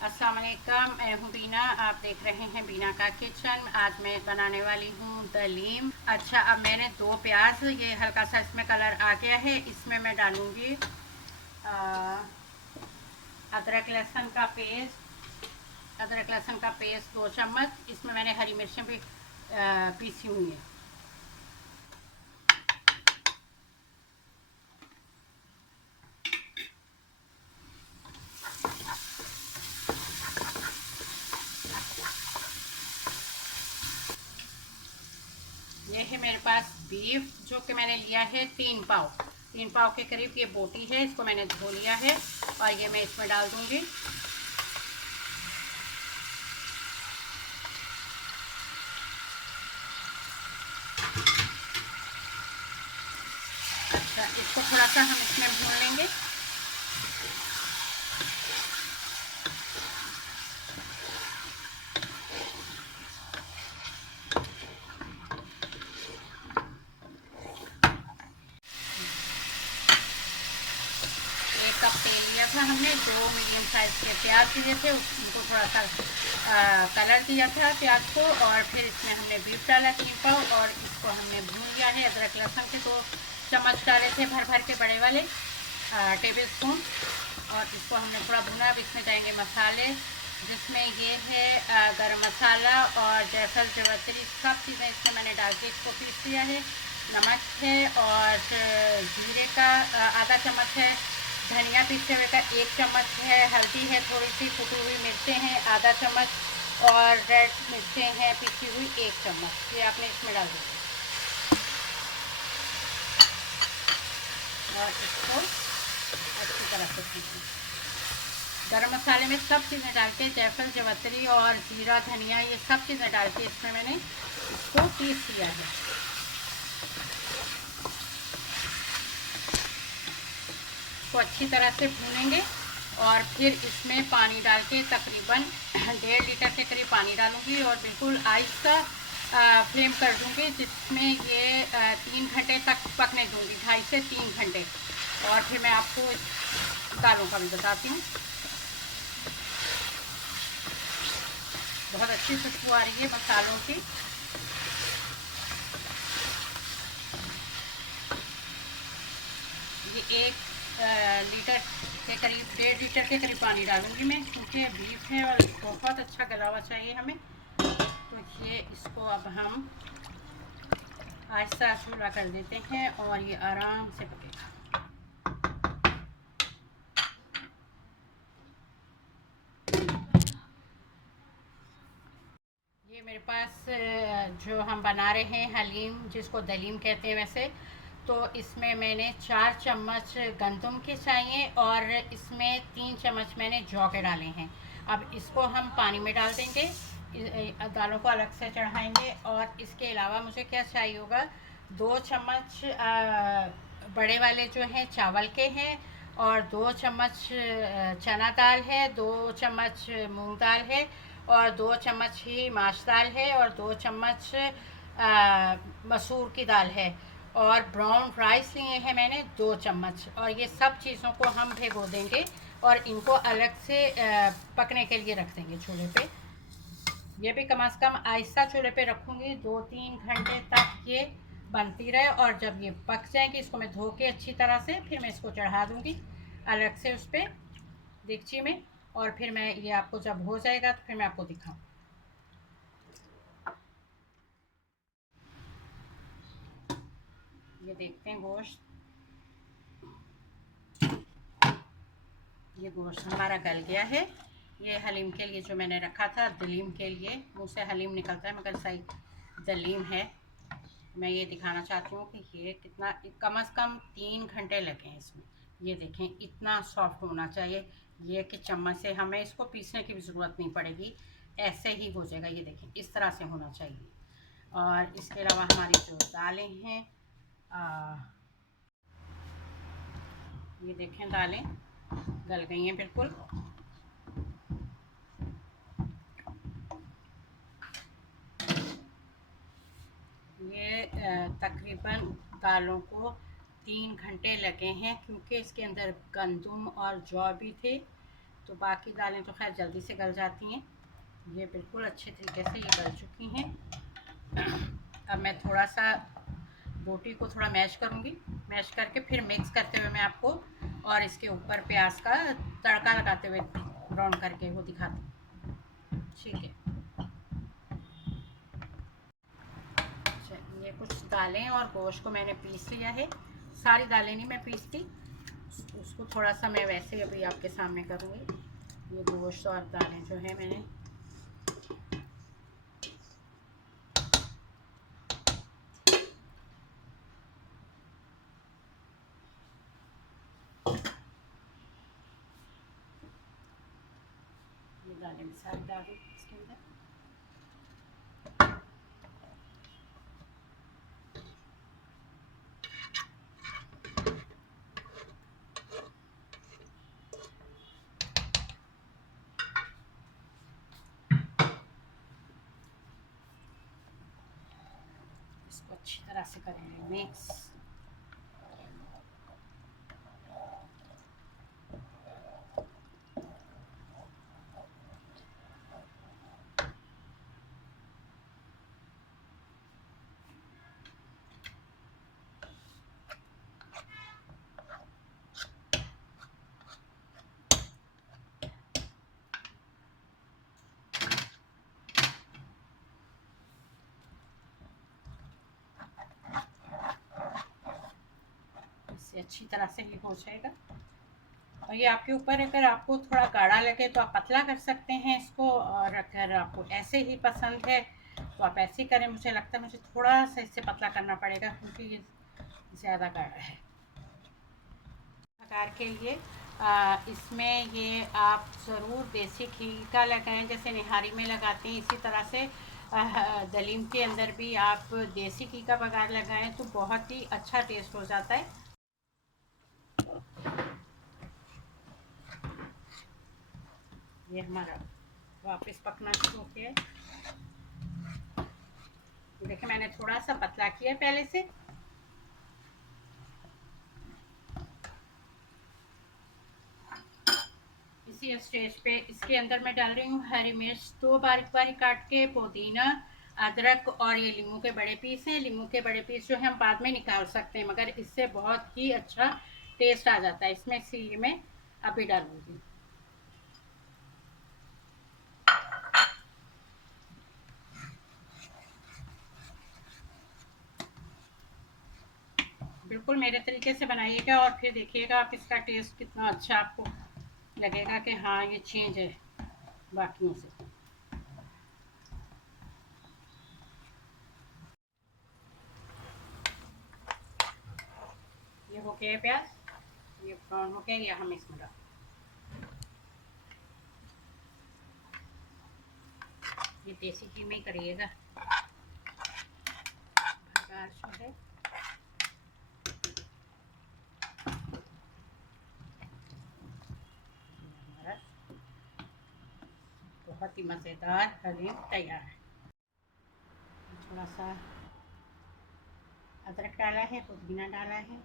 अस्सलाम वालेकुम, मैं हूँ बीना। आप देख रहे हैं बीना का किचन। आज मैं बनाने वाली हूँ दलीम। अच्छा, अब मैंने 2 प्याज, ये हल्का सा इसमें कलर आ गया है, इसमें मैं डालूँगी अदरक लहसुन का पेस्ट। अदरक लहसुन का पेस्ट 2 चम्मच। इसमें मैंने हरी मिर्चें भी पीसी हुई हैं। ये है मेरे पास बीफ, जो कि मैंने लिया है 3 पाव। 3 पाव के करीब ये बोटी है, इसको मैंने धो लिया है और ये मैं इसमें डाल दूँगी। अच्छा, इसको थोड़ा सा हम इसमें भून लेंगे। एक कप तेल लिया था हमने, 2 मीडियम साइज के प्याज लिए थे, उनको थोड़ा सा कलर दिया था प्याज को, और फिर इसमें हमने बीफ डाला 3 पाव और इसको हमने भून लिया है। अदरक लहसुन के 2 चम्मच डाले थे भर भर के, बड़े वाले टेबल स्पून, और इसको हमने थोड़ा भुना। अब इसमें जाएंगे मसाले, जिसमें ये है गरम मसाला और जायफल जावित्री, सब चीज़ें इसमें मैंने डाल के इसको पीस लिया है। नमक है और जीरे का आधा चम्मच है, धनिया पीसे हुए का 1 चम्मच है, हल्दी है थोड़ी सी, कुटी हुई मिर्चें हैं आधा चम्मच, और रेड मिर्चें हैं पीसी हुई 1 चम्मच। ये आपने इसमें डाल दी और इसको अच्छी तरह से पीसी। गरम मसाले में सब चीज़ें डाल के, जायफल जावित्री और जीरा धनिया, ये सब चीज़ें डाल के इसमें मैंने इसको पीस लिया है। इसको अच्छी तरह से भूनेंगे और फिर इसमें पानी डाल के तकरीबन 1.5 लीटर के करीब पानी डालूंगी और बिल्कुल आहिस्ता फ्लेम कर दूंगी, जिसमें ये 3 घंटे तक पकने दूंगी, 2.5 से 3 घंटे। और फिर मैं आपको दालों का भी बताती हूँ। बहुत अच्छी खुशबू आ रही है मसालों की। ये 1 लीटर के करीब, 1.5 लीटर के करीब पानी डालूंगी मैं, क्योंकि बीफ है और बहुत अच्छा गला हुआ चाहिए हमें। तो ये इसको अब हम आहिस्ता चूल्हा कर देते हैं और ये आराम से पकेगा। ये मेरे पास जो हम बना रहे हैं हलीम, जिसको दलीम कहते हैं वैसे, तो इसमें मैंने 4 चम्मच गंदम के चाहिए और इसमें 3 चम्मच मैंने जौ के डाले हैं। अब इसको हम पानी में डाल देंगे, दालों को अलग से चढ़ाएंगे। और इसके अलावा मुझे क्या चाहिए होगा, 2 चम्मच बड़े वाले जो हैं चावल के हैं, और 2 चम्मच चना दाल है, 2 चम्मच मूंग दाल है, और 2 चम्मच ही माश दाल है, और 2 चम्मच मसूर की दाल है, और ब्राउन राइस लिए हैं मैंने 2 चम्मच। और ये सब चीज़ों को हम भिगो देंगे और इनको अलग से पकने के लिए रख देंगे चूल्हे पे। ये भी कम से कम आहिस्ता चूल्हे पे रखूँगी, 2-3 घंटे तक ये बनती रहे। और जब ये पक जाएगी, इसको मैं धो के अच्छी तरह से, फिर मैं इसको चढ़ा दूँगी अलग से उस पर देगची में, और फिर मैं ये आपको जब हो जाएगा तो फिर मैं आपको दिखाऊँ। ये देखते हैं गोश्त, ये गोश्त हमारा गल गया है। ये हलीम के लिए जो मैंने रखा था, दलीम के लिए, मुँह से हलीम निकलता है मगर सही दलीम है। मैं ये दिखाना चाहती हूँ कि ये कितना, कम से कम 3 घंटे लगे हैं इसमें। ये देखें, इतना सॉफ्ट होना चाहिए ये कि चम्मच से हमें इसको पीसने की भी ज़रूरत नहीं पड़ेगी, ऐसे ही हो जाएगा। ये देखें, इस तरह से होना चाहिए। और इसके अलावा हमारी जो दालें हैं, ये देखें दालें गल गई हैं बिल्कुल। ये तकरीबन दालों को 3 घंटे लगे हैं, क्योंकि इसके अंदर गंदम और जौ भी थे, तो बाकी दालें तो खैर जल्दी से गल जाती हैं, ये बिल्कुल अच्छे तरीके से ये गल चुकी हैं। अब मैं थोड़ा सा बोटी को थोड़ा मैश करूँगी, मैश करके फिर मिक्स करते हुए मैं आपको और इसके ऊपर प्याज का तड़का लगाते हुए ब्राउन करके वो दिखाती हूँ। ठीक है, ये कुछ दालें और गोश्त को मैंने पीस लिया है, सारी दालें नहीं मैं पीसती, उसको थोड़ा सा मैं वैसे ही अभी आपके सामने करूँगी। ये गोश्त और दालें जो है मैंने ये दालें में सारी डाल दी इसके अंदर। इसको अच्छी तरह से करेंगे मिक्स। इससे अच्छी तरह से ये हो जाएगा। और ये आपके ऊपर, अगर आपको थोड़ा गाढ़ा लगे तो आप पतला कर सकते हैं इसको, और अगर आपको ऐसे ही पसंद है तो आप ऐसे ही करें। मुझे लगता है मुझे थोड़ा सा इससे पतला करना पड़ेगा क्योंकि ये ज़्यादा गाढ़ा है। आकार के लिए इसमें ये आप ज़रूर देसी घी का लगाएं, जैसे निहारी में लगाते हैं इसी तरह से दलीम के अंदर भी आप देसी घी का बघार लगाएं तो बहुत ही अच्छा टेस्ट हो जाता है। ये हमारा वापस पकना शुरू हो गया। देखिए मैंने थोड़ा सा पतला किया पहले से। इसी स्टेज पे इसके अंदर मैं डाल रही हूँ हरी मिर्च, 2 बारीक बारीक काट के, पुदीना, अदरक, और ये लींबू के बड़े पीस हैं। लींबू के बड़े पीस जो है हम बाद में निकाल सकते हैं, मगर इससे बहुत ही अच्छा टेस्ट आ जाता है इसमें, इसलिए मैं अभी डालूंगी। बिल्कुल मेरे तरीके से बनाइएगा और फिर देखिएगा आप इसका टेस्ट कितना अच्छा आपको लगेगा कि हाँ ये चेंज है बाकियों से। ये हो गया प्याज, ये ब्राउन हो गया, ये हम इसमें डाल, ये देसी घी में ही करिएगा जो है। हमारा बहुत ही मज़ेदार हलीम तैयार है। थोड़ा सा अदरक डाला है, पुदीना डाला है,